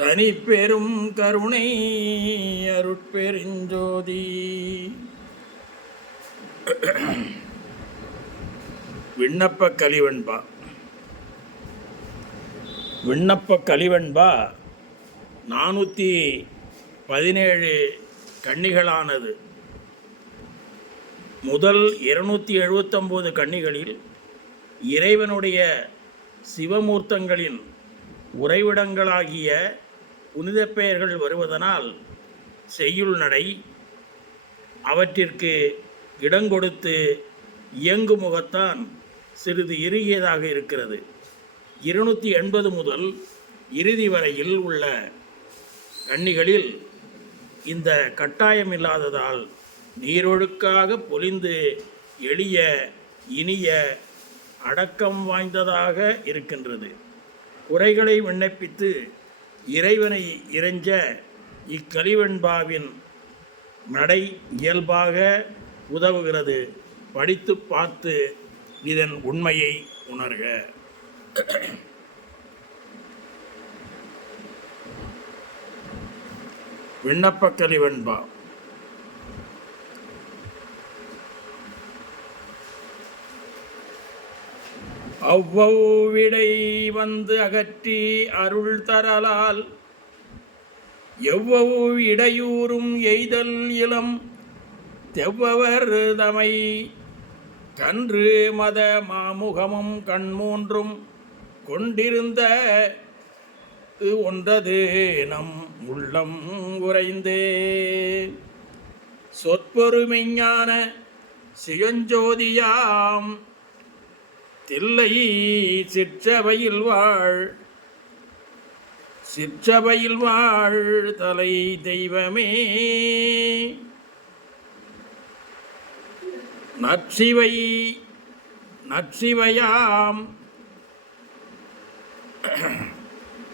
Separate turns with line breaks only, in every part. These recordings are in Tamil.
தனி பெரும் கருணை அருட்பெருஞ்சோதி விண்ணப்ப கலிவன்பா. விண்ணப்ப கலிவன்பா நானூற்றி பதினேழு கன்னிகளானது. முதல் இருநூற்றி எழுபத்தொம்போது கன்னிகளில் இறைவனுடைய சிவமூர்த்தங்களின் உறைவிடங்களாகிய புனித பெயர்கள் வருவதனால் செய்யுள் நடை அவற்றிற்கு இடங்கொடுத்து இயங்கு முகத்தான் சிறிது இறுகியதாக இருக்கிறது. இருநூற்றி எண்பது முதல் இறுதி வரையில் உள்ள கன்னிகளில் இந்த கட்டாயம் இல்லாததால் நீரொழுக்காக பொலிந்து எளிய இனிய அடக்கம் வாய்ந்ததாக இருக்கின்றது. குறைகளை விண்ணப்பித்து இறைவனை இறைஞ்ச இக்கலிவெண்பாவின் நடை இயல்பாக உதவுகிறது. படித்து பார்த்து இதன் உண்மையை உணர்க. விண்ணப்ப கலிவெண்பா அவ்வவிடை வந்து அகற்றி அருள் தரலால் எவ்வளவு இடையூறும் எய்தல் இளம் தெவ்வவர் தமை கன்று மத மாமுகமும் கண்மூன்றும் கொண்டிருந்த ஒன்றது நம் உள்ளம் உறைந்தே. சொற்பொருமைஞான சுயஞ்சோதியாம் தில்லை சிற்றவையில் வாழ். சிற்றவையில் வாழ் தலை தெய்வமே. நற்சிவை நற்சிவையாம்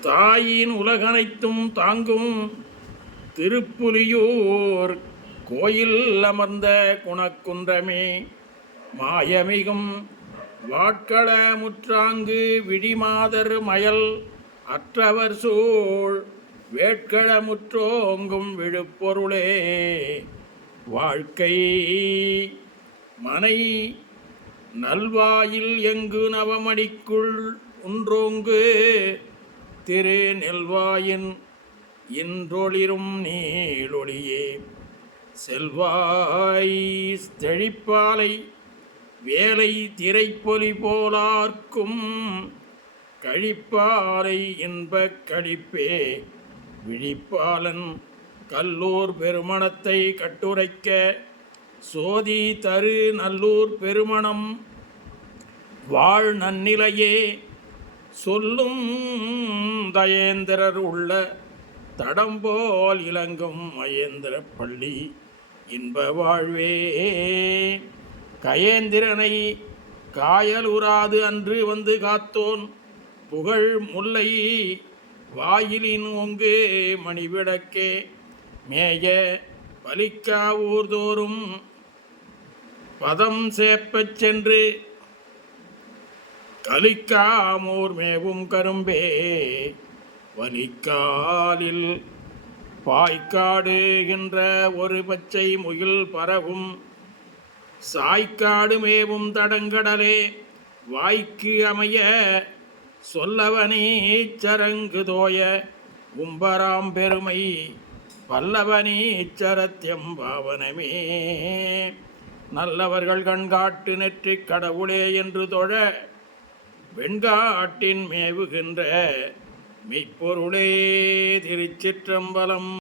தாயின் உலகனைத்தும் தாங்கும் திருப்புலியூர் கோயில் அமர்ந்த குணக்குன்றமே. மாயமிகும் வாட்கள முற்றாங்கு விடிமாதர் மயல் அற்றவர் சூழ் வேட்கள முற்றோங்கும் விழுப்பொருளே. வாழ்க்கை மனை நல்வாயில் எங்கு நவமணிக்குள் ஒன்றோங்கு திரு நெல்வாயின் இன்றொளிரும் நீளொளியே. செல்வாய் தெழிப்பாலை வேலை திரைப்பொலி போலார்க்கும் கழிப்பாலை இன்பக் கழிப்பே. விழிப்பாளன் கல்லூர் பெருமணத்தை கட்டுரைக்க சோதி தரு நல்லூர் பெருமணம். வாழ் நன்னிலையே சொல்லும் தயேந்திரர் உள்ள தடம்போல் இலங்கும் மகேந்திர பள்ளி இன்ப வாழ்வே. கயேந்திரனை காயலுறாது அன்று வந்து காத்தோன். புகழ் முல்லை வாயிலின் ஒங்கு மணிவிளக்கே. மேய பலிக்கா ஊர்தோறும் பதம் சேப்பச் சென்று கலிக்காமூர் மேவும் கரும்பே. வலிக்காலில் பாய்க்காடுகின்ற ஒரு பச்சை முகில் பரவும் சாய்க்காடு மேவும் தடங்கடலே. வாய்க்கு அமைய சொல்லவனே சரங்கு தோய. உம்பராம் பெருமை பல்லவனே சரத்தியம் பாவனமே. நல்லவர்கள் கண்காட்டு நெற்றி கடவுளே என்று தொழ வெண்காட்டின் மேவுகின்ற மெய்ப்பொருளே. திருச்சிற்றம்பலம்